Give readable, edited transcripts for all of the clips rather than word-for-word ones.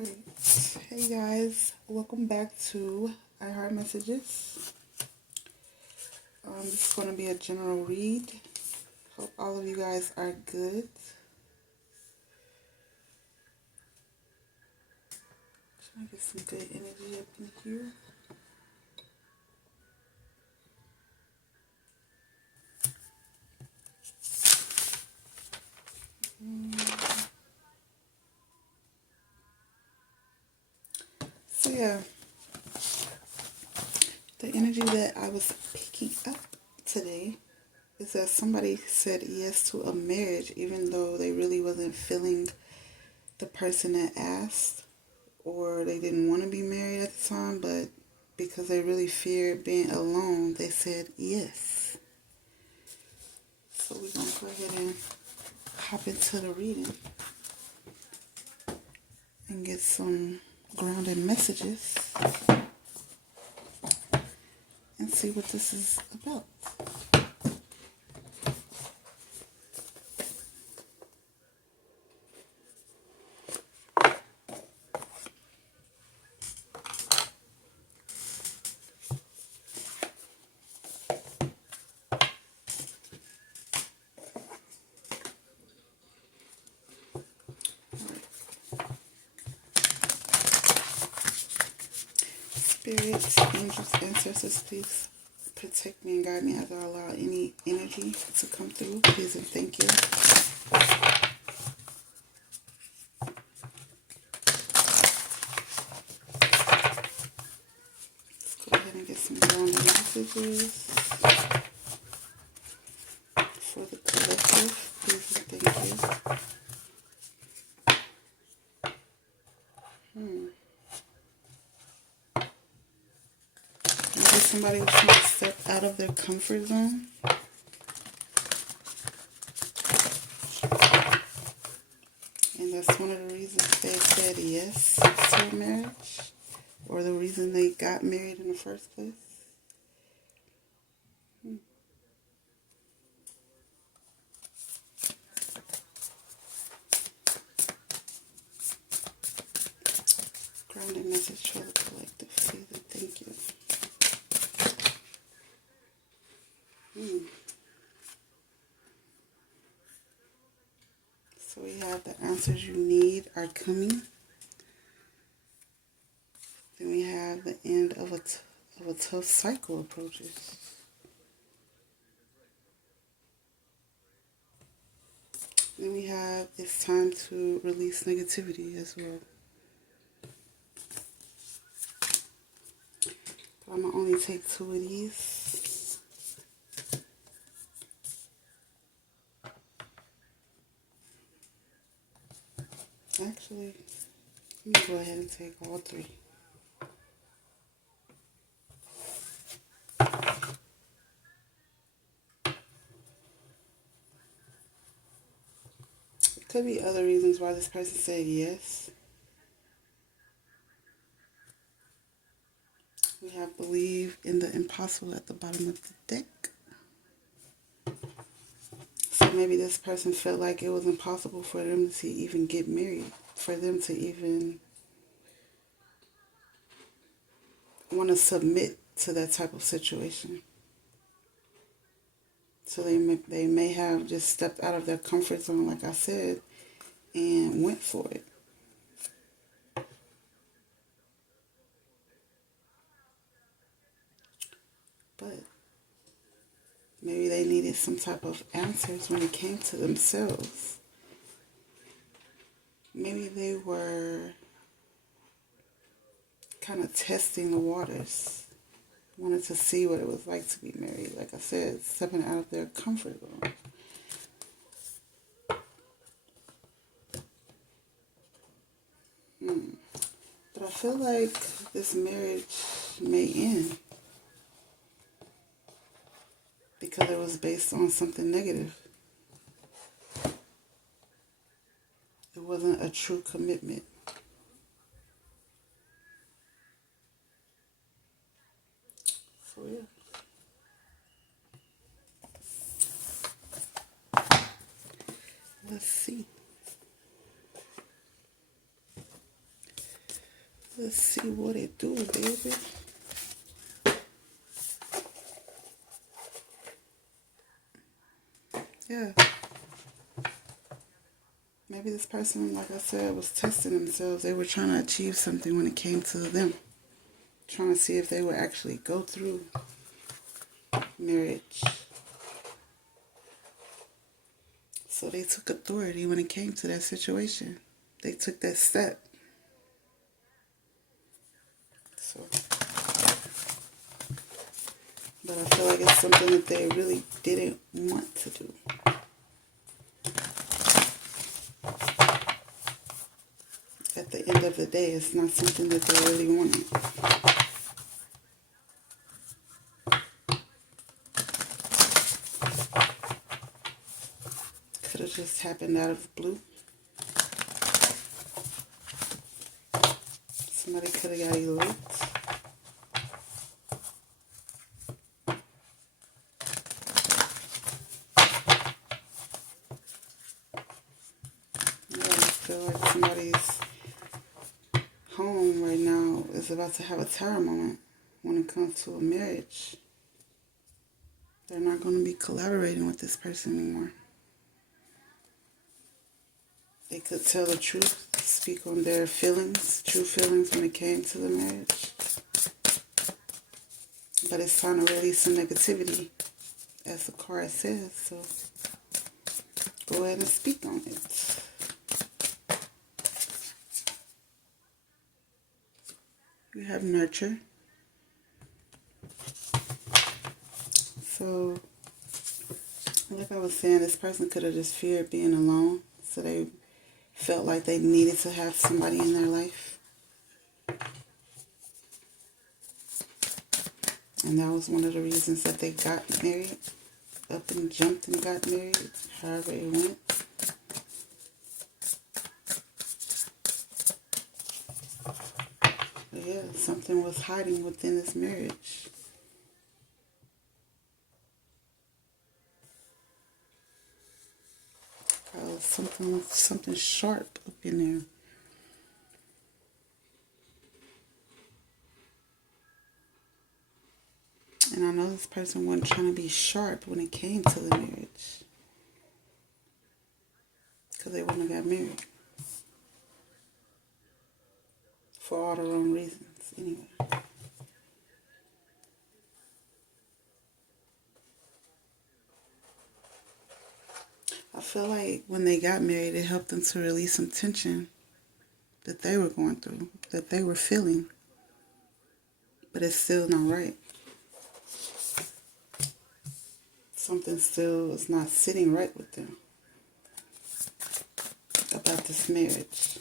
Alright, hey guys, welcome back to I Heart Messages. This is going to be a general read. Hope all of you guys are good. Trying to get some good energy up in here. So yeah, the energy that I was picking up today is that somebody said yes to a marriage even though they really wasn't feeling the person that asked, or they didn't want to be married at the time, but because they really feared being alone, they said yes. So we're going to go ahead and hop into the reading and get some grounded messages and see what this is about. Spirits, angels, ancestors, please protect me and guide me as I allow any energy to come through. Please and thank you. Let's go ahead and get some grounded messages for the collective. Please and thank you. Maybe somebody was trying to step out of their comfort zone. And that's one of the reasons they said yes to a marriage, or the reason they got married in the first place. Grounded message for the collective. Please and thank you. So we have the answers you need are coming. Then we have the end of a tough cycle approaches. Then we have it's time to release negativity as well. But I'm going to only take 2 of these. Actually, let me go ahead and take all 3. Could be other reasons why this person said yes. We have believe in the impossible at the bottom of the deck. So maybe this person felt like it was impossible for them to even get married, for them to even want to submit to that type of situation. So they may have just stepped out of their comfort zone, like I said, and went for it. But maybe they needed some type of answers when it came to themselves. Maybe they were kind of testing the waters. Wanted to see what it was like to be married. Like I said, stepping out of their comfort zone. But I feel like this marriage may end because it was based on something negative. It wasn't a true commitment. So yeah. Let's see. Let's see what it do, baby. Yeah. Maybe this person, like I said, was testing themselves. They were trying to achieve something when it came to them. Trying to see if they would actually go through marriage. So they took authority when it came to that situation. They took that step. So, but I feel like it's something that they really didn't want to do. At the end of the day, it's not something that they really wanted. Could have just happened out of the blue. Somebody could have got elite. Yeah, I feel like somebody's home right now is about to have a tower moment when it comes to a marriage. They're not going to be collaborating with this person anymore. They could tell the truth, speak on their feelings, true feelings when it came to the marriage. But it's time to release some negativity, as the card says. So go ahead and speak on it. You have nurture. So, like I was saying, this person could have just feared being alone. So they felt like they needed to have somebody in their life. And that was one of the reasons that they got married. Up and jumped and got married, however it went. But yeah, something was hiding within this marriage. Something sharp up in there. And I know this person wasn't trying to be sharp when it came to the marriage. Because they wouldn't have got married. For all the wrong reasons, anyway. I feel like when they got married, it helped them to release some tension that they were going through, that they were feeling. But it's still not right. Something still is not sitting right with them about this marriage.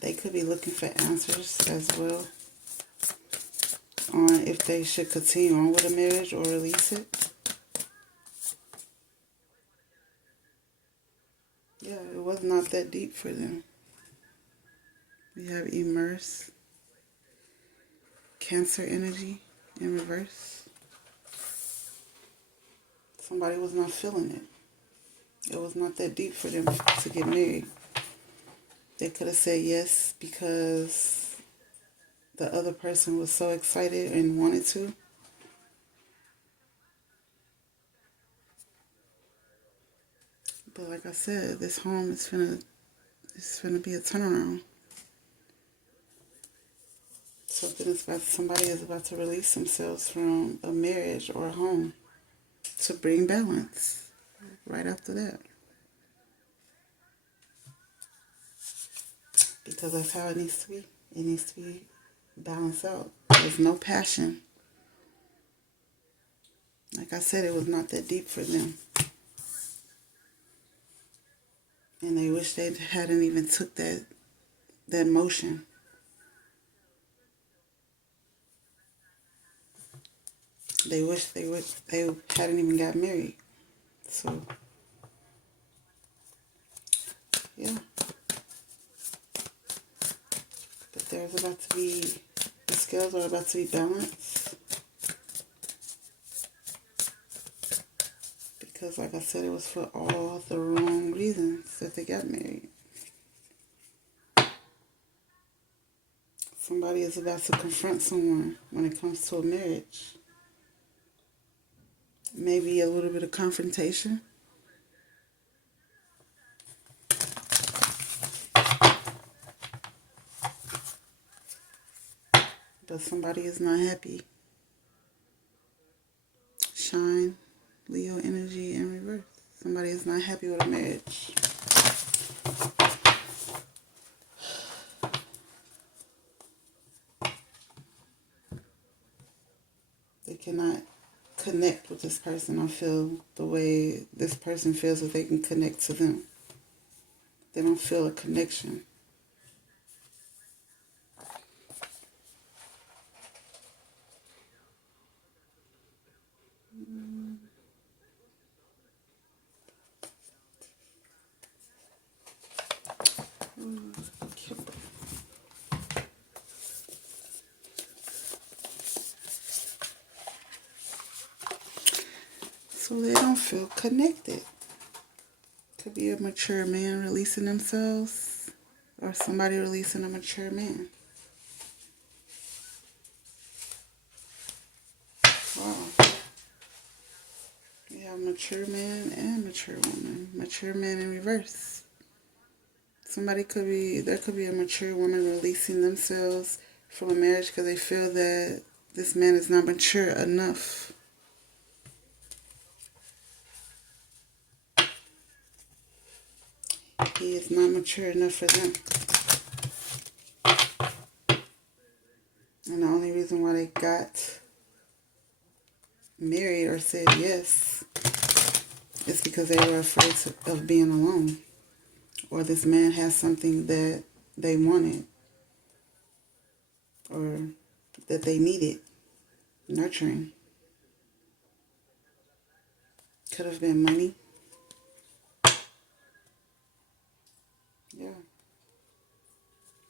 They could be looking for answers as well on if they should continue on with a marriage or release it. Yeah, it was not that deep for them. We have immerse, Cancer energy in reverse. Somebody was not feeling it. It was not that deep for them to get married. They could have said yes because the other person was so excited and wanted to. But like I said, this home is finna be a turnaround. Somebody is about to release themselves from a marriage or a home to bring balance right after that. Because that's how it needs to be. It needs to be balanced out. There's no passion. Like I said, it was not that deep for them. And they wish they hadn't even took that motion. They wish they hadn't even got married. So, yeah. But the scales are about to be balanced. Because like I said, it was for all the wrong reasons that they got married. Somebody is about to confront someone when it comes to a marriage. Maybe a little bit of confrontation. But somebody is not happy. Shine, Leo energy in reverse. Somebody is not happy with a marriage. They cannot connect with this person or feel the way this person feels that they can connect to them. They don't feel a connection. So they don't feel connected. Could be a mature man releasing themselves or somebody releasing a mature man. Wow. We have mature man and mature woman. Mature man in reverse. There could be a mature woman releasing themselves from a marriage because they feel that this man is not mature enough. He is not mature enough for them. And the only reason why they got married or said yes is because they were afraid of being alone. Or this man has something that they wanted or that they needed nurturing. Could have been money. Yeah.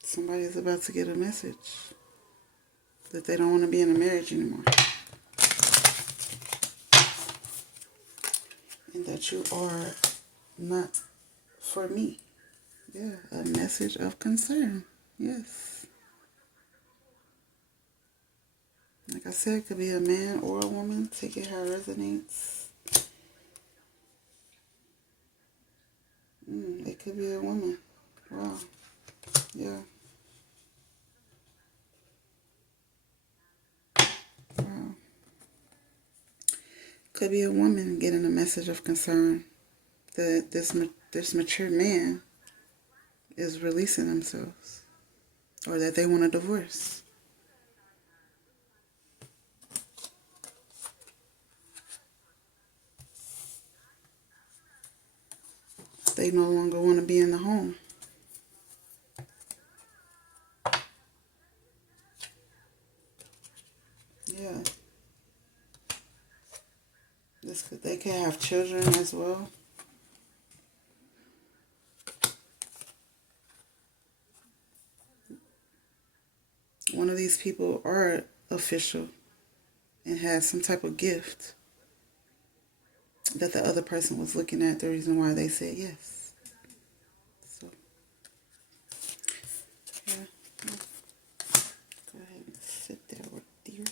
Somebody's about to get a message that they don't want to be in a marriage anymore. And that you are not for me. Yeah, a message of concern. Yes. Like I said, it could be a man or a woman. Take it how it resonates. It could be a woman. Wow. Yeah. Wow. Could be a woman getting a message of concern that this mature man is releasing themselves or that they want a divorce. They no longer want to be in the home. Yeah. They could have children as well. One of these people are official and has some type of gift that the other person was looking at, the reason why they said yes. So, yeah. Go ahead and sit there with you.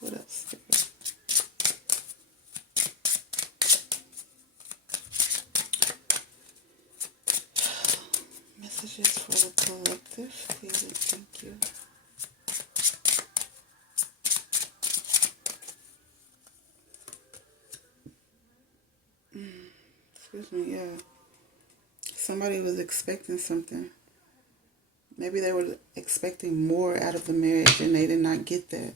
What else? Messages for the collective. David, thank you. Excuse me, yeah. Somebody was expecting something. Maybe they were expecting more out of the marriage and they did not get that.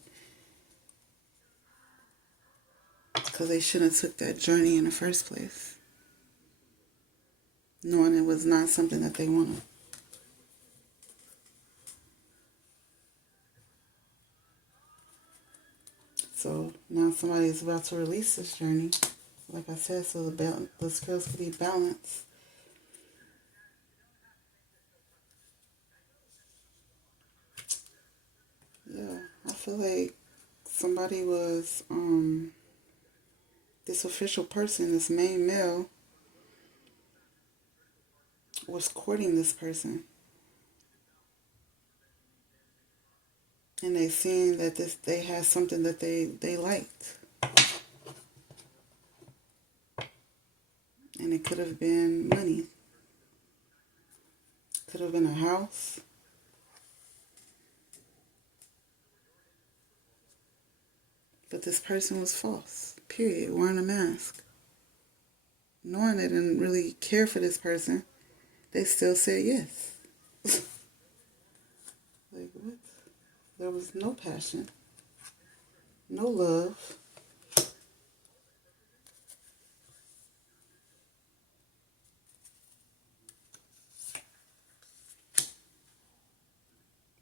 Because they shouldn't have took that journey in the first place. Knowing it was not something that they wanted. So now somebody is about to release this journey. Like I said, so the scales could be balanced. feel like somebody was, this official person, this main male, was courting this person. And they seen that they had something that they liked. And it could have been money. Could have been a house. But this person was false. Period. Wearing a mask. Knowing they didn't really care for this person, they still said yes. Like, what? There was no passion. No love.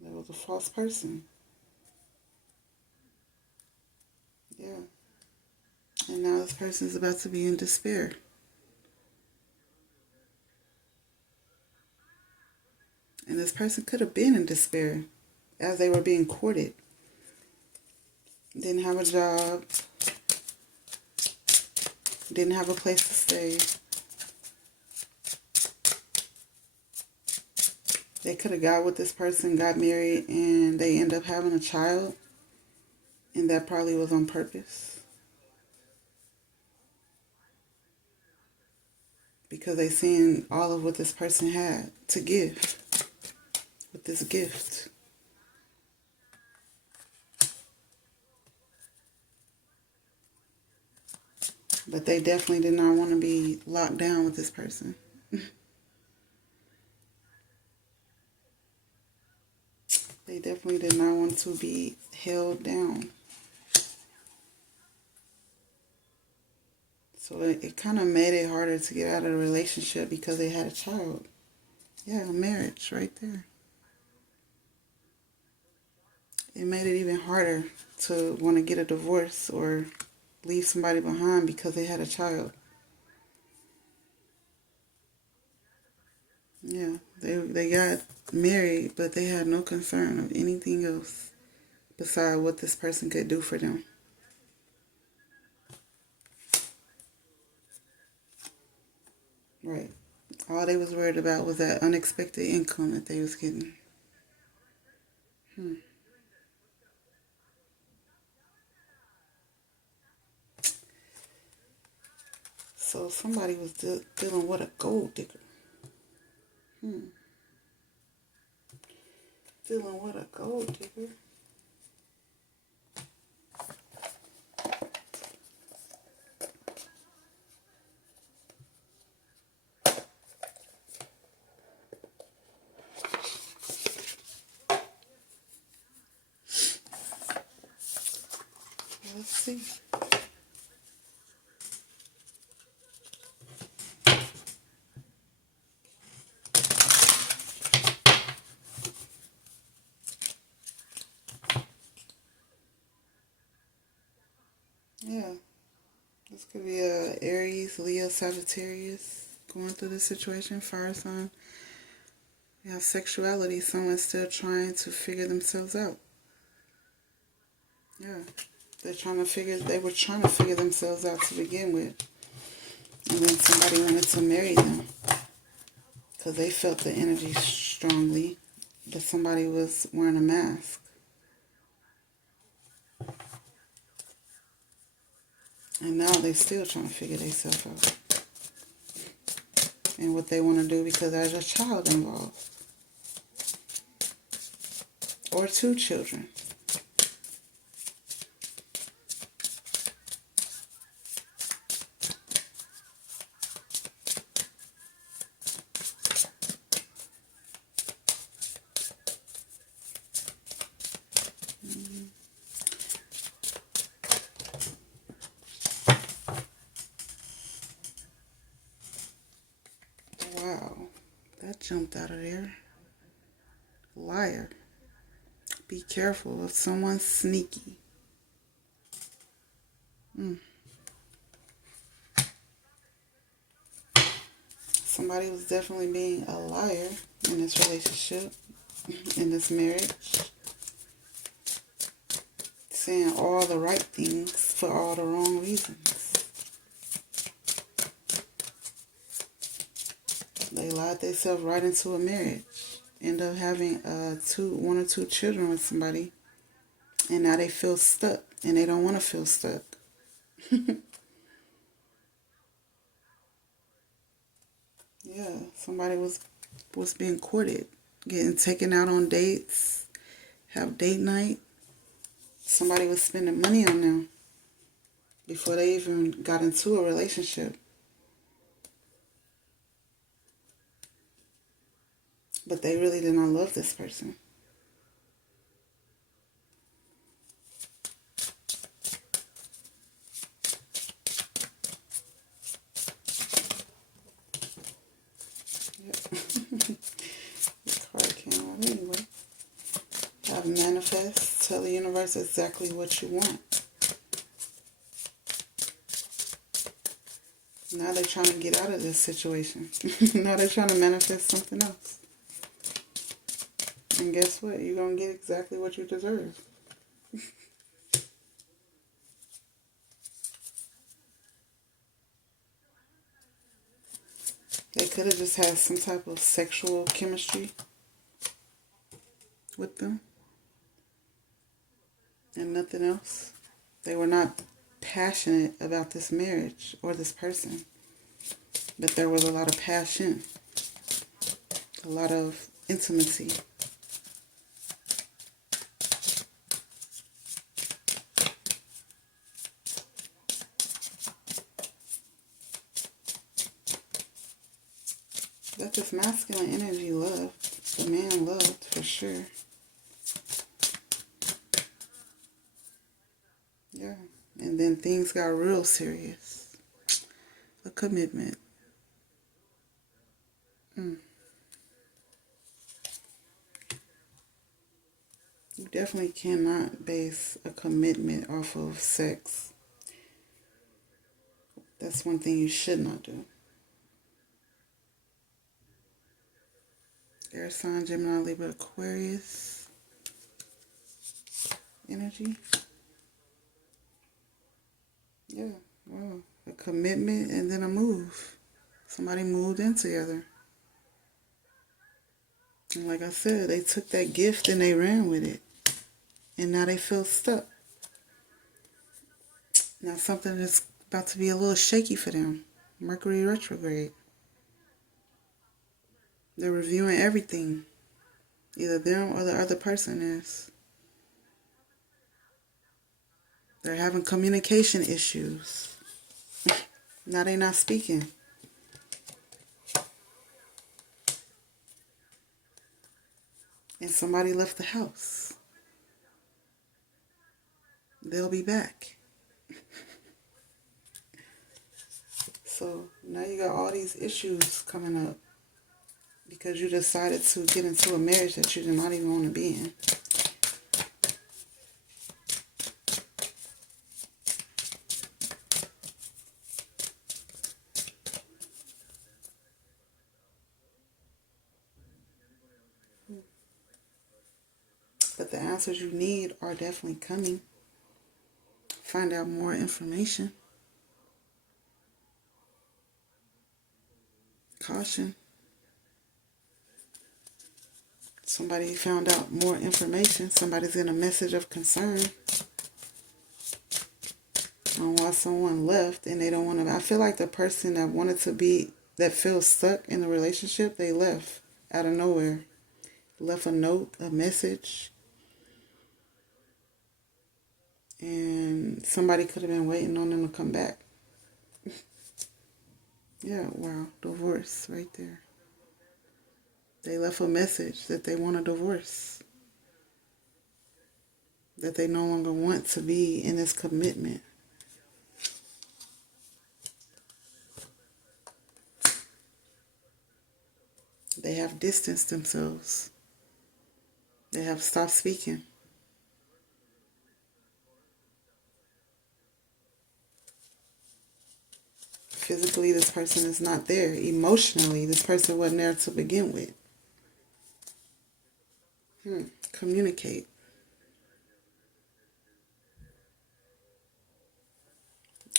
There was a false person. Yeah. And now this person's about to be in despair. And this person could have been in despair as they were being courted. Didn't have a job. Didn't have a place to stay. They could have got with this person, got married, and they end up having a child. And that probably was on purpose. Because they seen all of what this person had to give with this gift. But they definitely did not want to be locked down with this person. They definitely did not want to be held down. So it kind of made it harder to get out of the relationship because they had a child. Yeah, a marriage right there. It made it even harder to want to get a divorce or leave somebody behind because they had a child. Yeah, they got married, but they had no concern of anything else besides what this person could do for them. Right. All they was worried about was that unexpected income that they was getting. So somebody was dealing with a gold digger. Dealing with a gold digger. Let's see. Yeah. This could be a Aries, Leo, Sagittarius going through this situation. Fire sign. You have sexuality. Someone's still trying to figure themselves out. Yeah. They were trying to figure themselves out to begin with. And then somebody wanted to marry them. Because they felt the energy strongly. But somebody was wearing a mask. And now they're still trying to figure themselves out. And what they want to do because there's a child involved. Or two children. Wow. That jumped out of there. Liar. Be careful if someone's sneaky. Somebody was definitely being a liar in this relationship, in this marriage. saying all the right things for all the wrong reasons. They lied themselves right into a marriage. End up having one or two children with somebody. And now they feel stuck. And they don't want to feel stuck. Yeah, somebody was being courted. Getting taken out on dates. Have date night. Somebody was spending money on them before they even got into a relationship. But they really did not love this person. Yep. This card came out anyway. Have manifest. Tell the universe exactly what you want. Now they're trying to get out of this situation. Now they're trying to manifest something else. And guess what? You're going to get exactly what you deserve. They could have just had some type of sexual chemistry with them. And nothing else. They were not passionate about this marriage or this person. But there was a lot of passion. A lot of intimacy. That this masculine energy loved. The man loved for sure. Yeah. And then things got real serious. A commitment. You definitely cannot base a commitment off of sex. That's one thing you should not do. Air sign, Gemini, Libra, Aquarius energy. Yeah, wow. A commitment and then a move. Somebody moved in together. And like I said, they took that gift and they ran with it. And now they feel stuck. Now something is about to be a little shaky for them. Mercury retrograde. They're reviewing everything. Either them or the other person is. They're having communication issues. Now they're not speaking. And somebody left the house. They'll be back. So now you got all these issues coming up because you decided to get into a marriage that you did not even want to be in. But the answers you need are definitely coming. Find out more information. Caution. Somebody found out more information. Somebody's in a message of concern on why someone left and they don't want to. I feel like the person that wanted to be, that feels stuck in the relationship, they left out of nowhere. Left a note, a message. And somebody could have been waiting on them to come back. Yeah, wow, divorce right there. They left a message that they want a divorce. That they no longer want to be in this commitment. They have distanced themselves. They have stopped speaking. Physically, this person is not there. Emotionally, this person wasn't there to begin with. Communicate.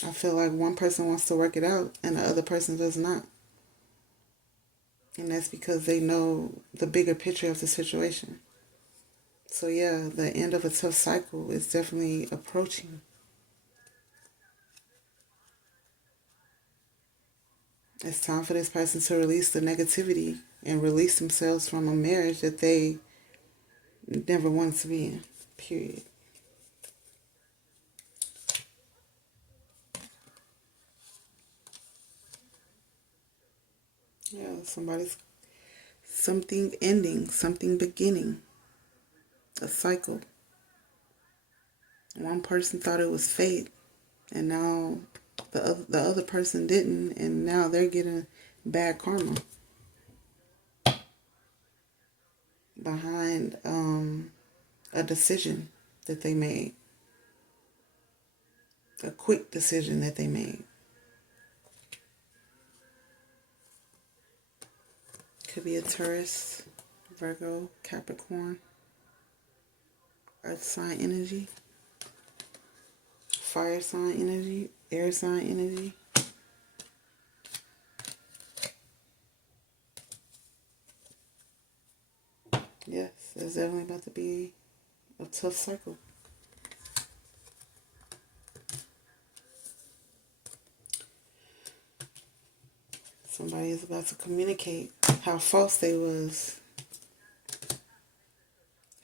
I feel like one person wants to work it out and the other person does not. And that's because they know the bigger picture of the situation. So yeah, the end of a tough cycle is definitely approaching. It's time for this person to release the negativity and release themselves from a marriage that they never wanted to be in. Period. Yeah, something ending, something beginning, a cycle. One person thought it was fate, and now the other person didn't, and now they're getting bad karma behind a decision that they made, a quick decision that they made. Could be a Taurus, Virgo, Capricorn, Earth sign energy, fire sign energy, air sign energy. Yes, there's definitely about to be a tough cycle. Somebody is about to communicate how false they was,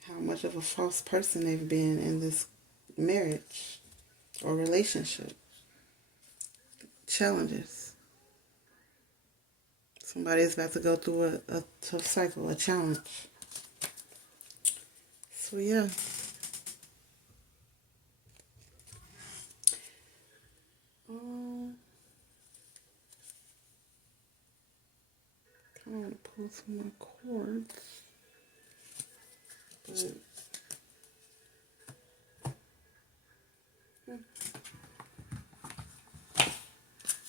how much of a false person they've been in this marriage or relationship. Challenges. Somebody is about to go through a tough cycle, a challenge. So yeah. I want to pull some more cords, but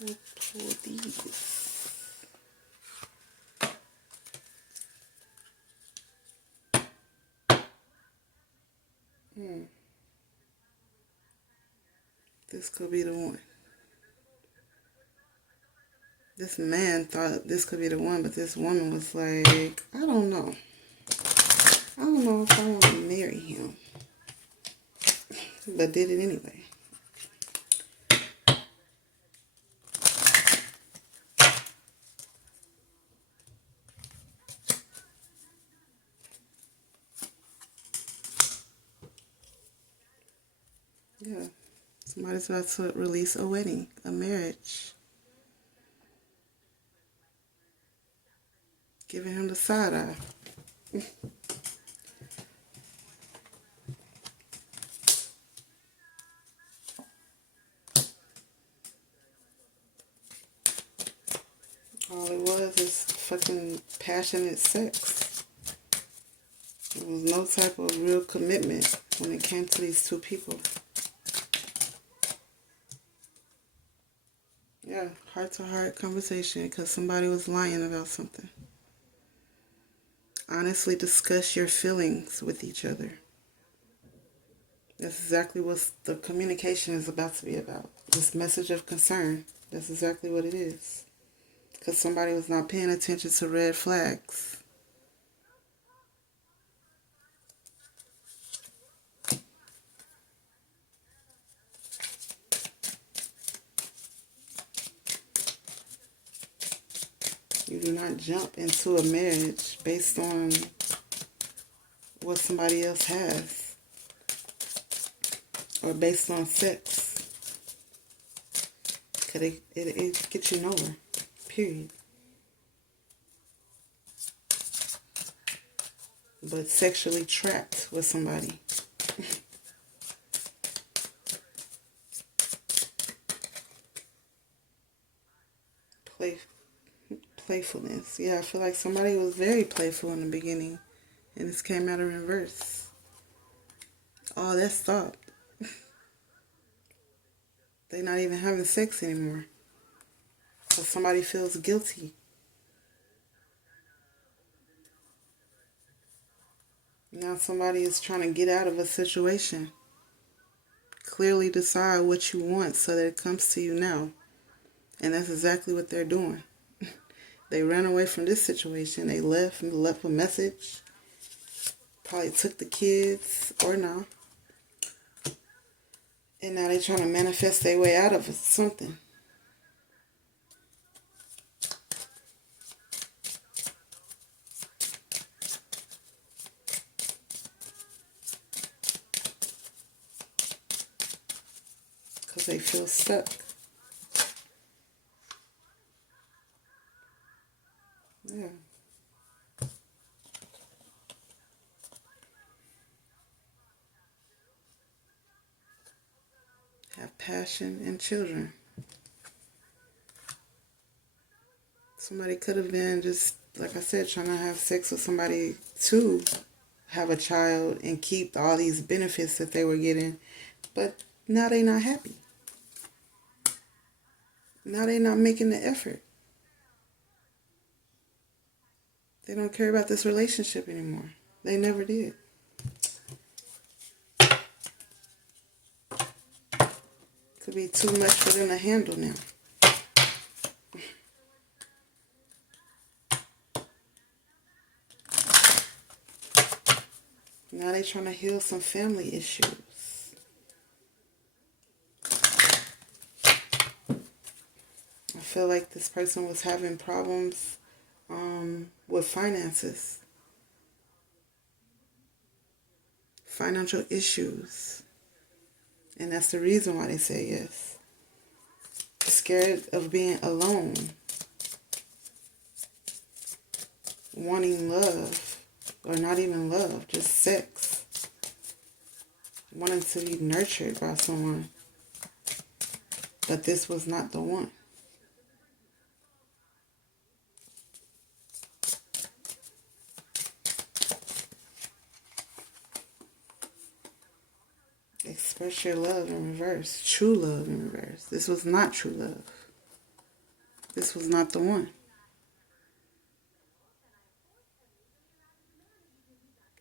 we'll pull these. This could be the one. This man thought this could be the one, but this woman was like, I don't know. I don't know if I want to marry him. But did it anyway. Yeah. Somebody's about to release a wedding, a marriage. Giving him the side eye. All it was is fucking passionate sex. There was no type of real commitment when it came to these two people. Yeah, heart-to-heart conversation because somebody was lying about something. Honestly discuss your feelings with each other. That's exactly what the communication is about to be about. This message of concern. That's exactly what it is. Because somebody was not paying attention to red flags. You do not jump into a marriage based on what somebody else has or based on sex. Because it gets you nowhere. Period. But sexually trapped with somebody. Playfulness. Yeah, I feel like somebody was very playful in the beginning. And this came out in reverse. Oh, that stopped. They're not even having sex anymore. So somebody feels guilty. Now somebody is trying to get out of a situation. clearly decide what you want so that it comes to you now. And that's exactly what they're doing. They ran away from this situation. They left and left a message. Probably took the kids or not. And now they're trying to manifest their way out of something. Because they feel stuck. Yeah. Have passion and children. Somebody could have been just, like I said, trying to have sex with somebody to have a child and keep all these benefits that they were getting. But now they're not happy. Now they're not making the effort. They don't care about this relationship anymore. They never did. Could be too much for them to handle now. Now they're trying to heal some family issues. I feel like this person was having problems with finances. Financial issues. And that's the reason why they say yes. Scared of being alone. Wanting love. Or not even love, just sex. Wanting to be nurtured by someone. But this was not the one. Express your love in reverse. True love in reverse. This was not true love. This was not the one.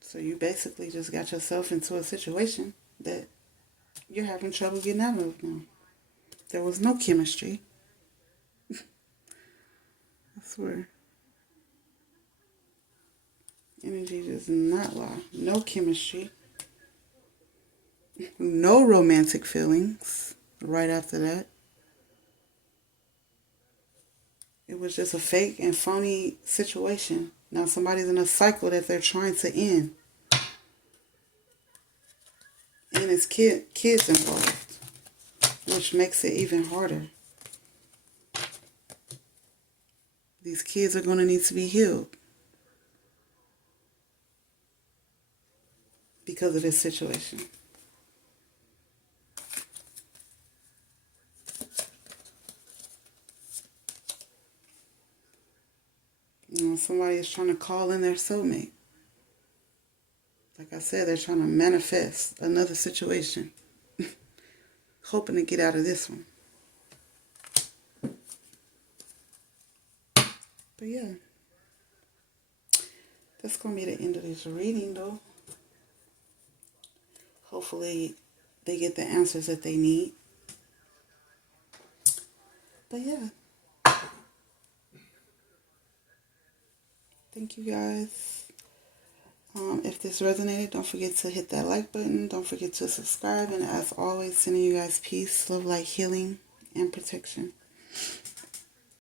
So you basically just got yourself into a situation that you're having trouble getting out of now. There was no chemistry. I swear. Energy does not lie. No chemistry. No romantic feelings right after that. It was just a fake and phony situation. Now somebody's in a cycle that they're trying to end. And it's kids involved, which makes it even harder. These kids are going to need to be healed because of this situation. You know, somebody is trying to call in their soulmate. Like I said, they're trying to manifest another situation, hoping to get out of this one. But yeah, that's going to be the end of this reading, though. Hopefully, they get the answers that they need. But yeah. Thank you guys. If this resonated, don't forget to hit that like button. Don't forget to subscribe. And as always, sending you guys peace, love, light, healing, and protection.